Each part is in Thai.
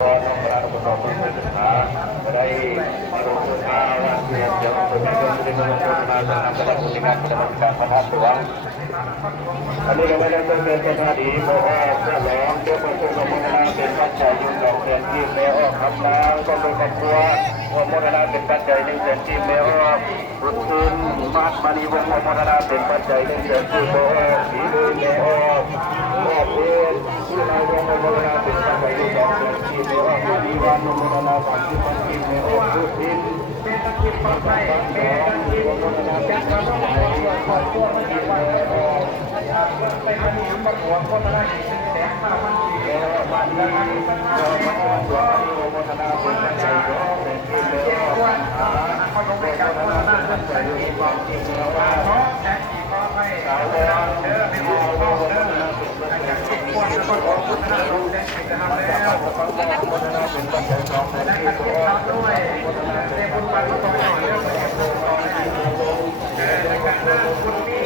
ได้มาลงทุนมาวันเดียวเป็นเรื่องที่ลงทุนมาทำการบริการการพัฒนาตัวอันนี้ก็ไม่ได้เป็นคดีเพราะว่าเจ้าหลวงเจ้าพระคุณสมณะเป็นปัจจัยยุ่งดอกเดือนที่แล้วคำนาก็เป็นครอบครัวสมณะเป็นปัจจัย1 เดือนที่แล้วบุญคืนมาดมานีวงสมณะเป็นปัจจัย1 เดือนที่แล้วสีลืมแล้วก็เป็นที่นายวงสมณะเป็นปัจจัยยุ่งดอกเดือนที่แล้วดีวันสมณะปัจจุบันที่แล้วบุญคืนเป็นตักกิจปัจจัยเป็นตักกิจสมณะเป็นปัจจัยขอตัวมาจากวันไปทำงานประกวดคนละ100,000 ปีวันนี้เรามาขอตัวโมทนาเป็นปัจจัยเป็นที่เดียวกันเขาต้องไปการโมทนาเป็นปัจจัยมีความจริงแล้วว่าแท้จริงก็ให้สาวเดินเดินไม่ออกก็เดินจากทุกคนแล้วก็ขอพุทธนาลงแท้จริงจะทำแล้วโมทนาเป็นปัจจัย2และการที่ทำด้วยในบุญบารมีของเราเรื่องของเราในการนั่งคุณพี่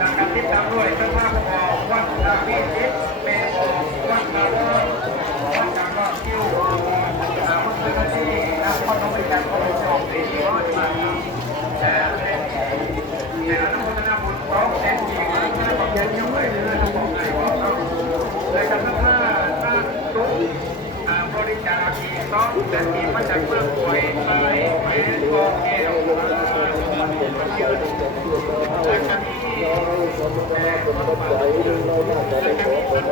ดังการติดตามด้วยเจ้าภาพของวัดนาพิจิตเมโอวัดนาโรวัดนาโรคิวพุทธนาทีข้อต้องบริการของชมปีนี้ว่ามาแต่อนุโมทนาบุญของแสนจริงและบอกยันยังไม่ได้ต้องบอกไงว่าเลยกันถ้าตุ๊กบริจาคต้องแสนจริงมาจากเมืองป่วยไทยเป็นกองเอวและกันที่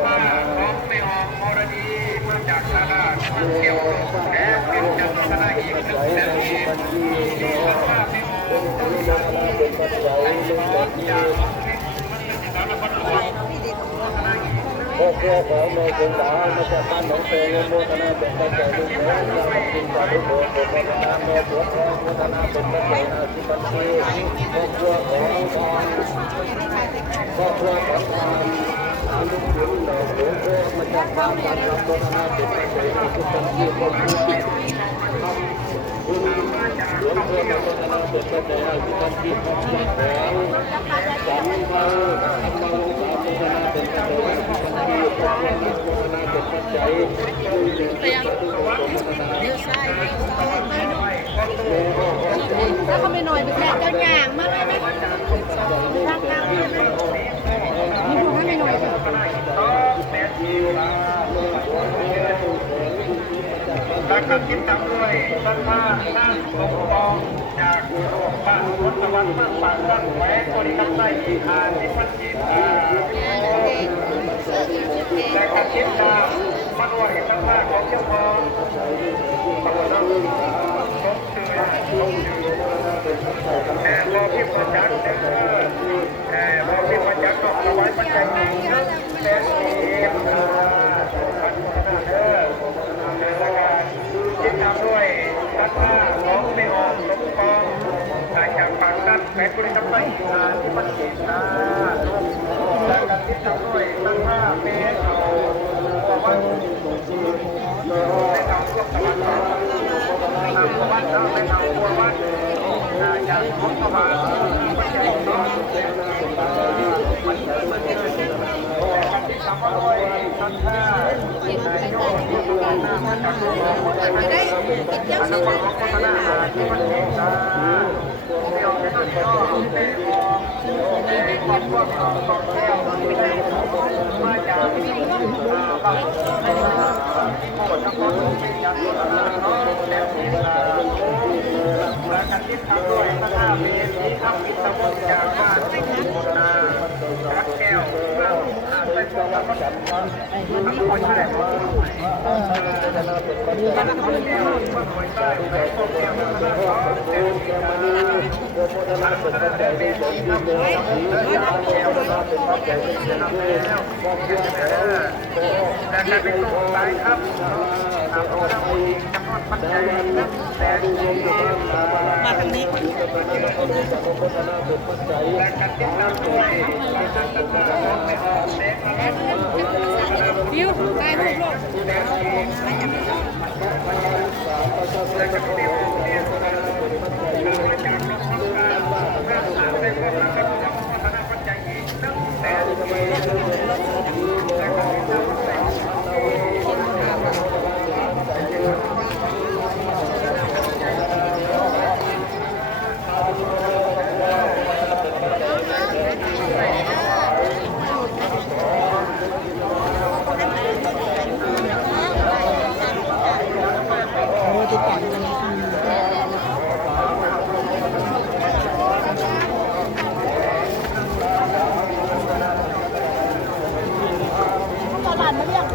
ป้าร้องไม่ออกมรดีมาจากนาดาเกี่ยวและเป็นจังหวัดนาอีก1 แสนปีที่ป้าไม่ออกเป็นปัจจัยจากสารพัดหลวงครอบครัวของนายสงสารมาจากบ้านหนองเตยโมทนาเป็นปัจจัย1 แสนยาวักินจารุโภคโมทนาโมตัวทองโมทนาเป็นปัจจัย50 บัญชีครอบครัวของทองครอบครัวของทองอนุบุญดอกหลวงพ่อมาจากบ้านบางลำโมทนาเป็นปัจจัย50 บัญชีครอบครัวคุณหลวงพ่อโมทนาเป็นปัจจัย50 บัญชีครอบครัวของสันเบาธรรมวงศาโมทนาเป็นปัจจัย50 บัญชีครอบครัวโมทนาเป็นปัจจัยแล้วเขาไม่หน่อยเป็นแดดเจ้าหยางมากเลยไหมร่างกายมีดูให้ไม่หน่อยและการคิดตามด้วยท่านว่านั่งปกครองจากบ้านพุทธวันเมืองปากตั้งไว้บริการใต้ที่พันจิตและการคิดตามมันว่าเห็นทั้งห้าของเจ้าพ่อปากตั้งชมชื่อแต่พอพิมพ์มาจากพอพิมพ์มาจากดอกไม้ปัจจัยหนึ่งแต่คิดตามด้วยท่านว่าร้องไม่ออกสมปองจากปากนั้นแฝงบริกรรมไปที่มันจิตและการคิดตามด้วยท่านว่าเป็นเอาวันไม่เอาพวกตะวันตกทางวัดไม่เอาพวกวัดจากของตะวันไม่ใช่ต้องมันเกิดการที่ทำด้วยท่านว่าโยมที่ดูหน้ามันจากตัวมันได้อันนั้นของพัฒนาที่มันเองนะเดี๋ยวจะต้องเป็นครอบครัวของสองแก้วมาจากบ้านที่โคตรทั้งหมดเป็นอย่างนี้นะเนาะแล้วและการที่ทำด้วยพัฒนาเมีที่ทำกิจกรรมจากบ้านที่โคตรนารักแก้วเรื่องเป็นตัวกับทั้งคนใช่ไหมการทำแก้วเมื่อคนใต้ไปพบแก้วมาแล้วก็เป็นการโมทนาเป็นปัจจัยเป็นที่ทำแล้วแก้วเป็นปัจจัยเป็นทำแล้วแต่การเป็นตัวตายครับทำเอาไปจำนวนปัจจัยแต่มาทางนี้และการติดตามด้วยดิวได้รูปและการติดตามด้วยมาจากโลกของการเพื่อสร้างเป็นพวกเราพัฒนาปัจจัย ตลาดมาเรียก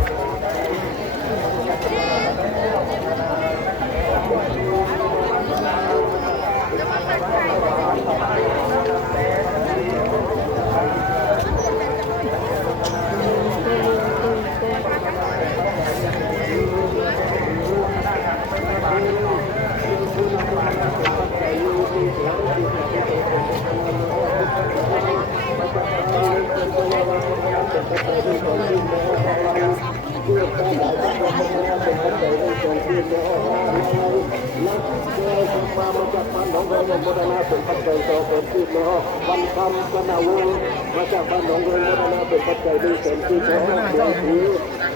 วันคำกนาวงมาจากบ้านหนองเรืองวัฒนาเป็นปัจจัยด้วยเต็มที่ขอเดี๋ยวนี้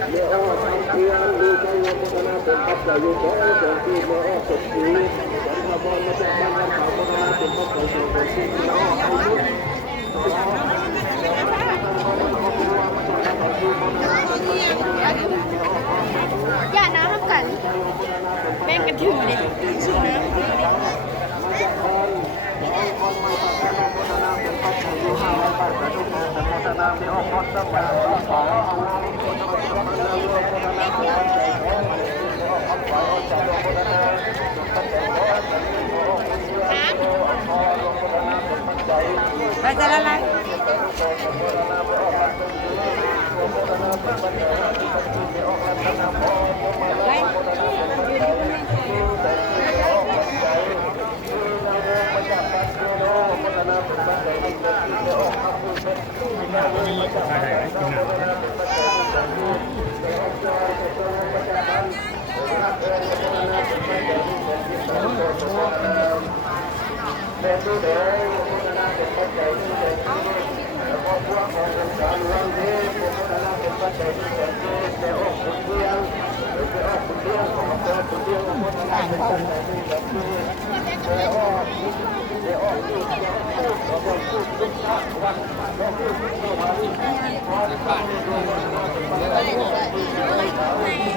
เดี๋ยวทำเพียงดูใจวัฒนาเป็นปัจจัยด้วยขอเต็มที่เดี๋ยวสุดที่วันขบวนมาจากบ้านวันเขาวัฒนาเป็นปัจจัยด้วยเต็มที่เดี๋ยวอายุอย่าน้ำทำกันแบ่งกันถือดิถือน้ำไปจะละลาย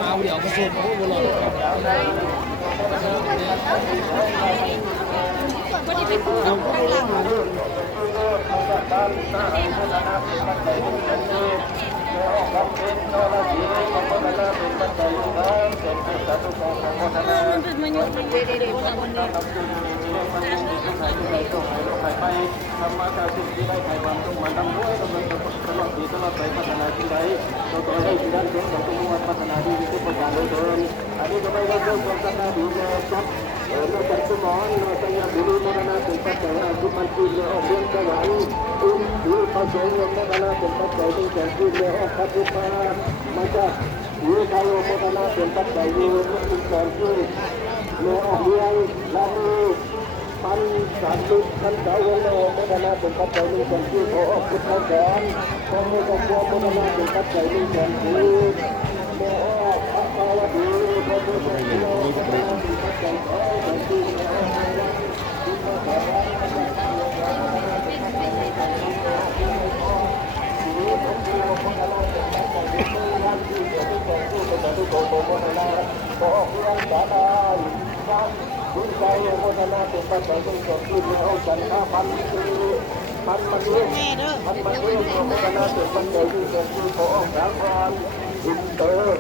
มาเดี๋ยวกระสุนพวกบุหรี่วันนี้เป็นผู้ต้องข้างหลังมันเป็นมันอยู่เด็กๆคนนี้ธรรมะการสิ่งที่ได้ไขความต้องมันทำด้วยกำลังตลอดปีตลอดไปพัฒนาที่ใดเราต้องให้ที่ด้านเสียงของตัวมันพัฒนาที่มีทุกประการโดยเดินอันนี้ก็ไม่ว่าเรื่องของพัฒนาดีเลยครับเราจะสมองเราจะยังบุรุษพัฒนาเป็นปัจจัยทุกมันคือเราเรื่องสวรรค์หรือพระสงฆ์พัฒนาเป็นปัจจัยที่แก่คือเราพัฒนามาจากหรือใครพัฒนาเป็นปัจจัยอยู่ที่แก่คือเราเรียนเราพันสามสิบพันสาวงเราพัฒนาเป็นปัจจัยที่แก่คือขอพุทธสอนขอให้กับความพัฒนาเป็นปัจจัยที่แก่คือขอพระภาวดีขอพุทธโลพัฒนาเป็นปัจจัยขอให้คือคุณใจโมทนาเป็นปัจจัยที่เกิดขึ้นในองค์การมันมันเรื่องโมทนาเป็นปัจจัยที่เกิดขึ้นขององค์การอินเตอร์